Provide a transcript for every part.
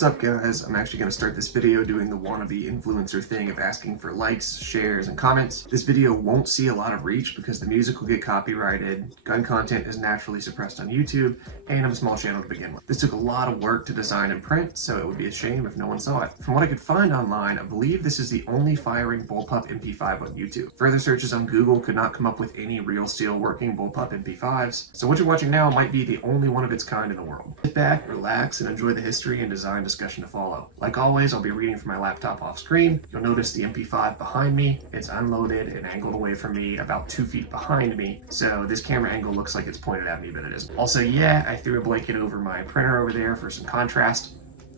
What's up guys? I'm actually going to start this video doing the wannabe influencer thing of asking for likes, shares, and comments. This video won't see a lot of reach because the music will get copyrighted, gun content is naturally suppressed on YouTube, and I'm a small channel to begin with. This took a lot of work to design and print, so it would be a shame if no one saw it. From what I could find online, I believe this is the only firing Bullpup MP5 on YouTube. Further searches on Google could not come up with any real steel working Bullpup MP5s, so what you're watching now might be the only one of its kind in the world. Sit back, relax, and enjoy the history and design discussion to follow. Like always, I'll be reading from my laptop off screen. You'll notice the MP5 behind me. It's unloaded and angled away from me about 2 feet behind me, so this camera angle looks like it's pointed at me, but it isn't. Also, yeah, I threw a blanket over my printer over there for some contrast.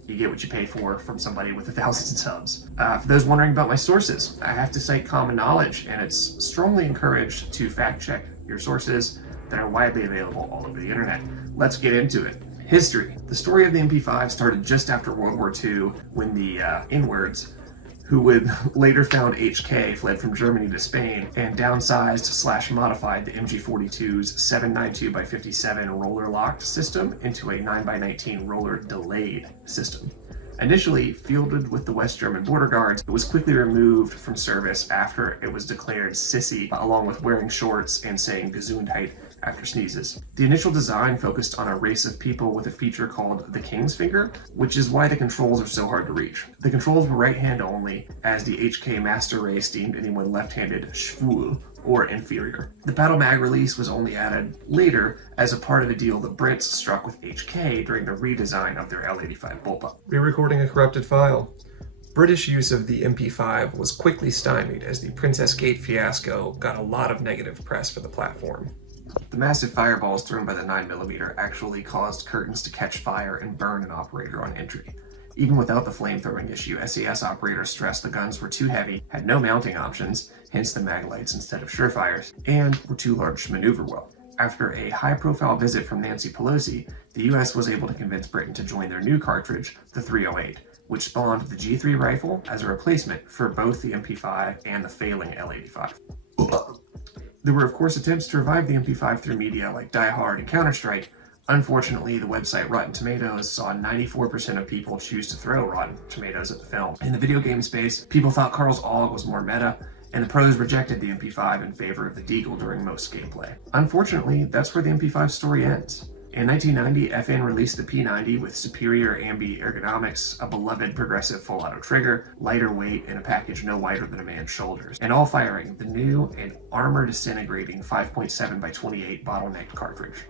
You get what you pay for from somebody with 1,000 subs. For those wondering about my sources, I have to cite common knowledge, and it's strongly encouraged to fact check your sources that are widely available all over the internet. Let's get into it. History. The story of the MP5 started just after World War II when the N-words, who would later found HK, fled from Germany to Spain and downsized / modified the MG42's 792x57 roller locked system into a 9x19 roller delayed system. Initially fielded with the West German border guards, it was quickly removed from service after it was declared sissy, along with wearing shorts and saying Gesundheit after sneezes. The initial design focused on a race of people with a feature called the King's Finger, which is why the controls are so hard to reach. The controls were right-hand only, as the HK master race deemed anyone left-handed schwul, or inferior. The Battle Mag release was only added later as a part of a deal the Brits struck with HK during the redesign of their L85 Bullpup. Re-recording a corrupted file. British use of the MP5 was quickly stymied as the Princess Gate fiasco got a lot of negative press for the platform. The massive fireballs thrown by the 9mm actually caused curtains to catch fire and burn an operator on entry. Even without the flamethrowing issue, SAS operators stressed the guns were too heavy, had no mounting options, hence the mag lights instead of surefires, and were too large to maneuver well. After a high-profile visit from Nancy Pelosi, the US was able to convince Britain to join their new cartridge, the 308, which spawned the G3 rifle as a replacement for both the MP5 and the failing L85. There were of course attempts to revive the MP5 through media like Die Hard and Counter-Strike. Unfortunately, the website Rotten Tomatoes saw 94% of people choose to throw Rotten Tomatoes at the film. In the video game space, people thought Carl's AUG was more meta, and the pros rejected the MP5 in favor of the Deagle during most gameplay. Unfortunately, that's where the MP5 story ends. In 1990, FN released the P90 with superior ambi ergonomics, a beloved progressive full-auto trigger, lighter weight, and a package no wider than a man's shoulders, and all firing the new and armor-disintegrating 5.7x28 bottlenecked cartridge.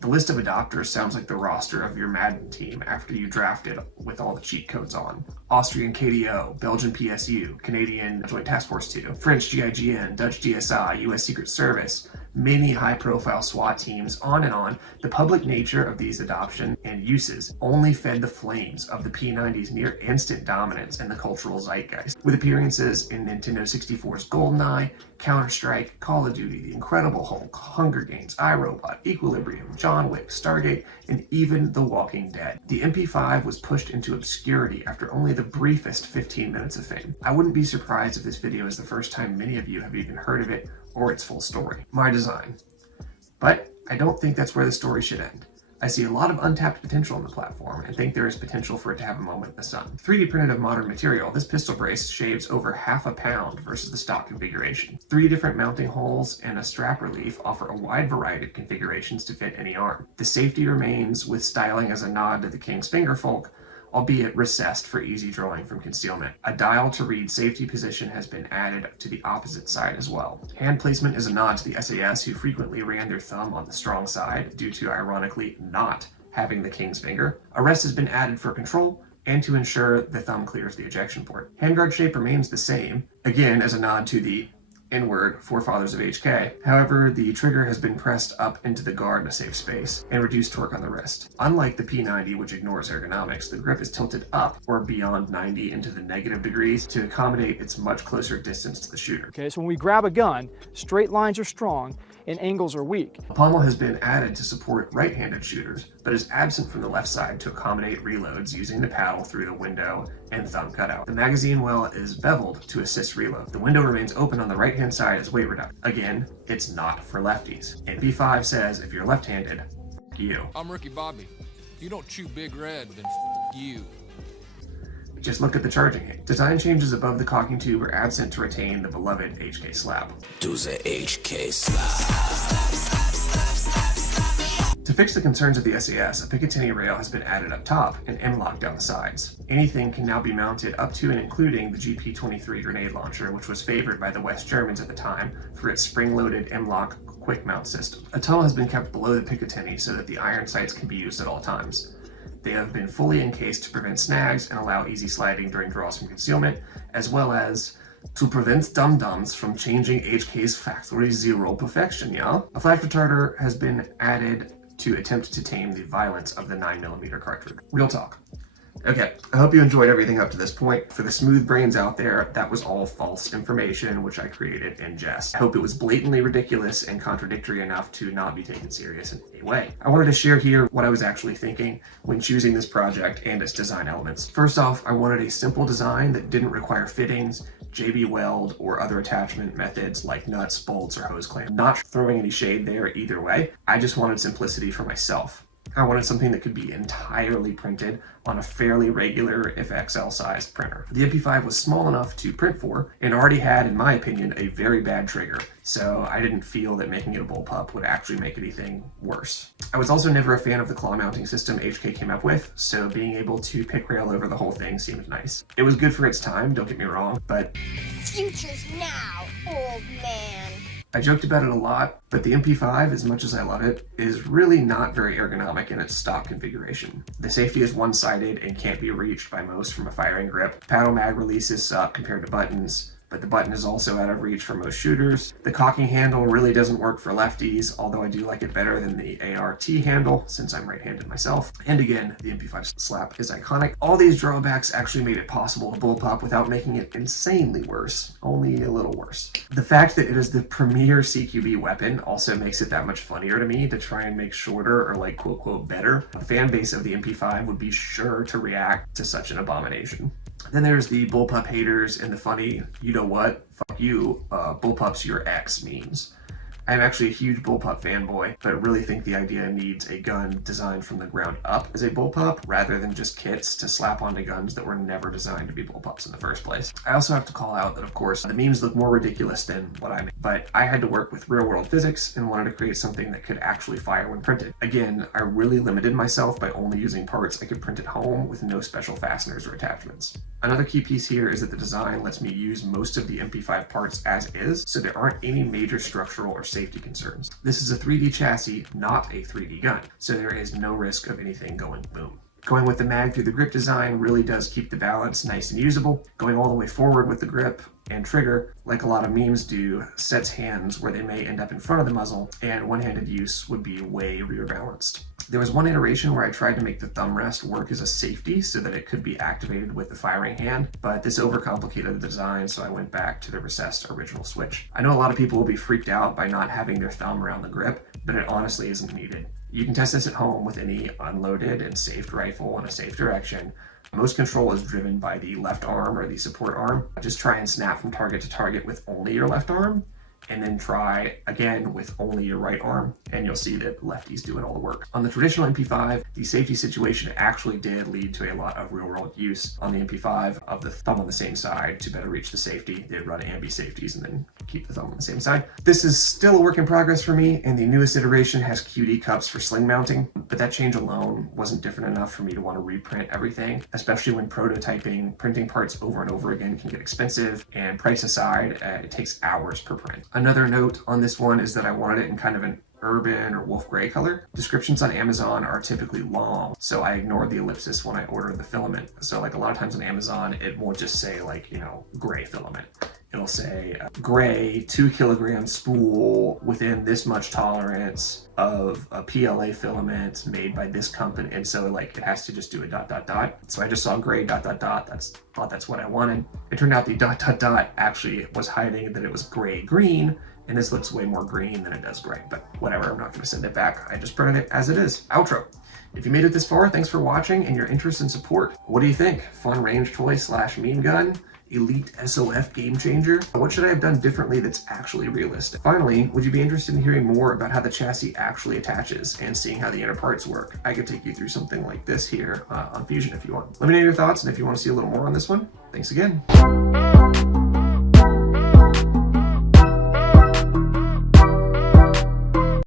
The list of adopters sounds like the roster of your Madden team after you drafted with all the cheat codes on. Austrian KDO, Belgian PSU, Canadian Joint Task Force 2, French GIGN, Dutch DSI, US Secret Service, many high-profile SWAT teams, on and on. The public nature of these adoption and uses only fed the flames of the P90's near instant dominance in the cultural zeitgeist, with appearances in Nintendo 64's GoldenEye, Counter-Strike, Call of Duty, The Incredible Hulk, Hunger Games, iRobot, Equilibrium, John Wick, Stargate, and even The Walking Dead. The MP5 was pushed into obscurity after only the briefest 15 minutes of fame. I wouldn't be surprised if this video is the first time many of you have even heard of it or its full story. My design. But I don't think that's where the story should end. I see a lot of untapped potential in the platform and think there is potential for it to have a moment in the sun. 3D printed of modern material, this pistol brace shaves over ½ a pound versus the stock configuration. 3 different mounting holes and a strap relief offer a wide variety of configurations to fit any arm. The safety remains with styling as a nod to the King's Finger folk, albeit recessed for easy drawing from concealment. A dial to read safety position has been added to the opposite side as well. Hand placement is a nod to the SAS, who frequently ran their thumb on the strong side due to ironically not having the King's Finger. A rest has been added for control and to ensure the thumb clears the ejection port. Handguard shape remains the same, again as a nod to the N-word forefathers of HK. However, the trigger has been pressed up into the guard to save space and reduce torque on the wrist. Unlike the P90, which ignores ergonomics, the grip is tilted up or beyond 90 into the negative degrees to accommodate its much closer distance to the shooter. Okay, so when we grab a gun, straight lines are strong and angles are weak. A pommel has been added to support right-handed shooters, but is absent from the left side to accommodate reloads using the paddle through the window and thumb cutout. The magazine well is beveled to assist reload. The window remains open on the right-hand side as weight reduction. Again, it's not for lefties. MP5 says if you're left-handed, you. I'm Ricky Bobby. If you don't chew Big Red, then you. Just look at the charging height. Design changes above the cocking tube are absent to retain the beloved HK slap. Do the HK slap. To fix the concerns of the SAS, a Picatinny rail has been added up top and M-locked down the sides. Anything can now be mounted up to and including the GP23 grenade launcher, which was favored by the West Germans at the time for its spring-loaded M-lock quick mount system. A tunnel has been kept below the Picatinny so that the iron sights can be used at all times. They have been fully encased to prevent snags and allow easy sliding during draws from concealment, as well as to prevent dum-dums from changing HK's factory zero perfection, yeah? A flash retarder has been added to attempt to tame the violence of the 9mm cartridge. Real talk. Okay, I hope you enjoyed everything up to this point. For the smooth brains out there, that was all false information which I created in jest. I hope it was blatantly ridiculous and contradictory enough to not be taken serious in any way. I wanted to share here what I was actually thinking when choosing this project and its design elements. First off, I wanted a simple design that didn't require fittings, JB weld, or other attachment methods like nuts, bolts, or hose clamp. Not throwing any shade there either way. I just wanted simplicity for myself. I wanted something that could be entirely printed on a fairly regular, if XL sized printer. The MP5 was small enough to print for and already had, in my opinion, a very bad trigger, so I didn't feel that making it a bullpup would actually make anything worse. I was also never a fan of the claw mounting system HK came up with, so being able to pick rail over the whole thing seemed nice. It was good for its time, don't get me wrong, but future's now, old man. I joked about it a lot, but the MP5, as much as I love it, is really not very ergonomic in its stock configuration. The safety is one-sided and can't be reached by most from a firing grip. Paddle mag releases suck compared to buttons, but the button is also out of reach for most shooters. The cocking handle really doesn't work for lefties, although I do like it better than the ART handle since I'm right-handed myself. And again, the MP5 slap is iconic. All these drawbacks actually made it possible to bullpup without making it insanely worse, only a little worse. The fact that it is the premier CQB weapon also makes it that much funnier to me to try and make shorter or like quote quote better. A fan base of the MP5 would be sure to react to such an abomination. Then there's the bullpup haters and the funny, you know what, fuck you, bullpup's your ex memes. I'm actually a huge bullpup fanboy, but really think the idea needs a gun designed from the ground up as a bullpup rather than just kits to slap onto guns that were never designed to be bullpups in the first place. I also have to call out that, of course, the memes look more ridiculous than what I made, but I had to work with real-world physics and wanted to create something that could actually fire when printed. Again, I really limited myself by only using parts I could print at home with no special fasteners or attachments. Another key piece here is that the design lets me use most of the MP5 parts as is, so there aren't any major structural or safety concerns. This is a 3D chassis, not a 3D gun, so there is no risk of anything going boom. Going with the mag through the grip design really does keep the balance nice and usable. Going all the way forward with the grip and trigger, like a lot of memes do, sets hands where they may end up in front of the muzzle, and one-handed use would be way rear balanced. There was one iteration where I tried to make the thumb rest work as a safety so that it could be activated with the firing hand, but this overcomplicated the design, so I went back to the recessed original switch. I know a lot of people will be freaked out by not having their thumb around the grip, but it honestly isn't needed. You can test this at home with any unloaded and safed rifle in a safe direction. Most control is driven by the left arm or the support arm. Just try and snap from target to target with only your left arm, and then try again with only your right arm, and you'll see that lefty's doing all the work. On the traditional MP5, the safety situation actually did lead to a lot of real-world use on the MP5 of the thumb on the same side to better reach the safety. They'd run ambi safeties and then keep the thumb on the same side. This is still a work in progress for me, and the newest iteration has QD cups for sling mounting, but that change alone wasn't different enough for me to want to reprint everything, especially when prototyping. Printing parts over and over again can get expensive, and price aside, it takes hours per print. Another note on this one is that I wanted it in kind of an urban or wolf gray color. Descriptions on Amazon are typically long, so I ignored the ellipsis when I ordered the filament. So like a lot of times on Amazon, it won't just say like, you know, gray filament. It'll say gray 2 kilogram spool within this much tolerance of a PLA filament made by this company. And so like it has to just do a ... So I just saw gray ... thought that's what I wanted. It turned out the ... actually was hiding that it was gray green, and this looks way more green than it does gray, but whatever, I'm not gonna send it back. I just printed it as it is. Outro. If you made it this far, thanks for watching and your interest and support. What do you think? Fun range toy / meme gun? elite SOF game changer? What should I have done differently that's actually realistic? Finally, would you be interested in hearing more about how the chassis actually attaches and seeing how the inner parts work? I could take you through something like this here on Fusion if you want. Let me know your thoughts, and if you want to see a little more on this one, thanks again.